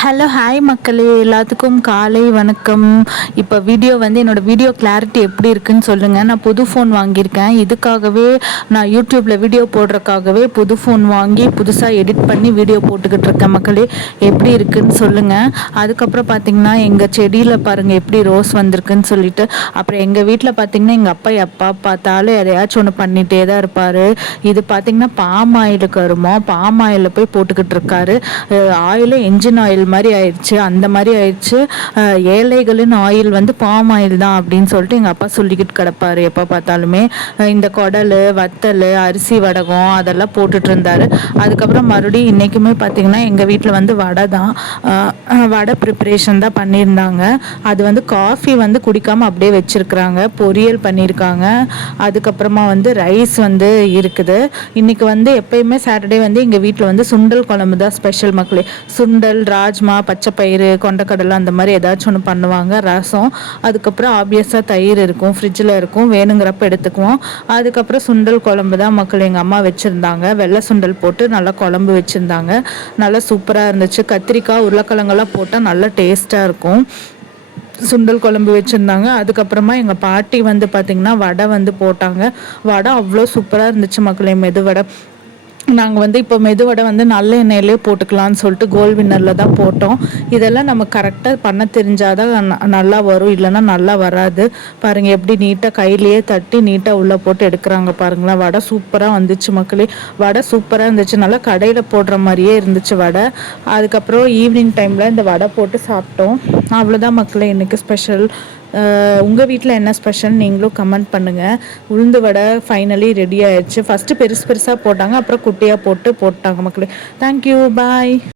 Hello hi மக்களே, எல்லாத்துக்கும் காலை வணக்கம். இப்போ வீடியோ வந்து என்னோடய வீடியோ கிளாரிட்டி எப்படி இருக்குன்னு சொல்லுங்கள். நான் புது ஃபோன் வாங்கியிருக்கேன். இதுக்காகவே நான் யூடியூப்பில் வீடியோ போடுறதுக்காகவே புது ஃபோன் வாங்கி புதுசாக எடிட் பண்ணி வீடியோ போட்டுக்கிட்டு இருக்கேன் மக்களே. எப்படி இருக்குன்னு சொல்லுங்கள். அதுக்கப்புறம் பார்த்திங்கன்னா எங்கள் செடியில் பாருங்கள் எப்படி ரோஸ் வந்திருக்குன்னு சொல்லிட்டு. அப்புறம் எங்கள் வீட்டில் பார்த்திங்கன்னா எங்கள் அப்பா எப்போ பார்த்தாலும் எதையாச்சும் ஒன்று பண்ணிகிட்டே தான் இருப்பார். இது பார்த்திங்கன்னா பாம் ஆயிலுக்கு வருமோ, பாம் ஆயிலில் போய் போட்டுக்கிட்டு இருக்காரு. ஆயிலும் என்ஜின் ஆயில் மாதிரி ஆயிடுச்சு, அந்த மாதிரி ஆயிடுச்சு. ஏழைகளின் ஆயில் வந்து பாம் ஆயில் தான் அப்படின்னு சொல்லிட்டு எங்கள் அப்பா சொல்லிக்கிட்டு கிடப்பாரு எப்போ பார்த்தாலுமே. இந்த குடல் வத்தல் அரிசி வடகம் அதெல்லாம் போட்டுட்டு இருந்தார். அதுக்கப்புறம் மறுபடியும் இன்றைக்குமே பார்த்திங்கன்னா எங்கள் வீட்டில் வந்து வடை தான், வடை ப்ரிப்ரேஷன் தான் பண்ணியிருந்தாங்க. அது வந்து காஃபி வந்து குடிக்காமல் அப்படியே வச்சுருக்குறாங்க. பொரியல் பண்ணியிருக்காங்க. அதுக்கப்புறமா வந்து ரைஸ் வந்து இருக்குது. இன்றைக்கி வந்து எப்பயுமே சாட்டர்டே வந்து எங்கள் வீட்டில் வந்து சுண்டல் குழம்பு தான் ஸ்பெஷல் மக்களே. சுண்டல், ராஜ்மா, பச்சைப்பயிறு, கொண்டக்கடலை அந்த மாதிரி ஏதாச்சும் ஒன்று பண்ணுவாங்க. ரசம், அதுக்கப்புறம் ஆப்வியஸாக தயிர் இருக்கும், ஃப்ரிட்ஜில் இருக்கும், வேணுங்கிறப்ப எடுத்துக்குவோம். அதுக்கப்புறம் சுண்டல் குழம்பு தான் மக்கள் எங்கள் அம்மா வச்சுருந்தாங்க. வெள்ளை சுண்டல் போட்டு நல்லா குழம்பு வச்சுருந்தாங்க. நல்லா சூப்பராக இருந்துச்சு. கத்திரிக்காய் உருளைக்கிழங்கெல்லாம் போட்டால் நல்லா டேஸ்ட்டாக இருக்கும். சுண்டல் குழம்பு வச்சுருந்தாங்க. அதுக்கப்புறமா எங்கள் பாட்டி வந்து பார்த்திங்கன்னா வடை வந்து போட்டாங்க. வடை அவ்வளோ சூப்பராக இருந்துச்சு மக்களே. மெதுவடை நாங்கள் வந்து இப்போ மெதுவடை வந்து நல்ல எண்ணெயிலே போட்டுக்கலான்னு சொல்லிட்டு கோல் வின்னரில் தான் போட்டோம். இதெல்லாம் நம்ம கரெக்டாக பண்ண தெரிஞ்சாதான் நல்லா வரும், இல்லைன்னா நல்லா வராது. பாருங்கள் எப்படி நீட்டாக கையிலேயே தட்டி நீட்டாக உள்ளே போட்டு எடுக்கிறாங்க பாருங்களேன். வடை சூப்பராக வந்துச்சு மக்களே. வடை சூப்பராக இருந்துச்சு, நல்லா கடையில் போடுற மாதிரியே இருந்துச்சு வடை. அதுக்கப்புறம் ஈவினிங் டைமில் இந்த வடை போட்டு சாப்பிட்டோம். அவ்வளோதான் மக்களே இன்றைக்கி ஸ்பெஷல். உங்கள் வீட்டில் என்ன ஸ்பெஷல் நீங்களும் கமெண்ட் பண்ணுங்கள். உளுந்து வடை ஃபைனலி ரெடி ஆயிடுச்சு. ஃபஸ்ட்டு பெருசு பெருசாக போட்டாங்க, அப்புறம் குட்டியாக போட்டாங்க மக்களே. தேங்க்யூ, பாய்.